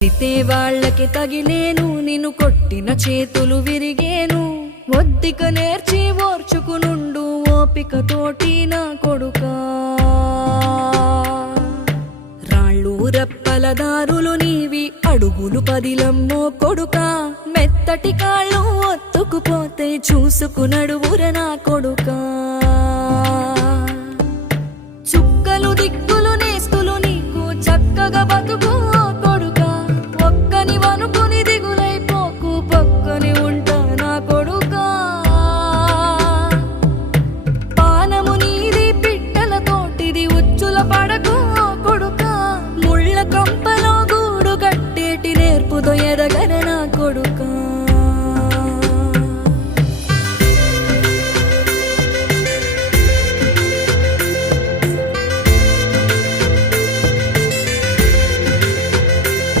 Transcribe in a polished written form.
తితే వాళ్ళకి తగిలేను, నిన్ను కొట్టిన చేతులు విరిగేను. ఒద్దిక నేర్చి ఓర్చుకునుండు ఓపికతోటి నా కొడుకా. రాళ్ళు రప్పల దారులు నీవి, అడుగులు పదిలమ్మో కొడుకా. మెత్తటి కాళ్ళు ఒత్తుకుపోతే చూసుకునడువుర నా కొడుకా. చుక్కలు దిక్కులు నేస్తులు నీకు చక్కగా బతుకు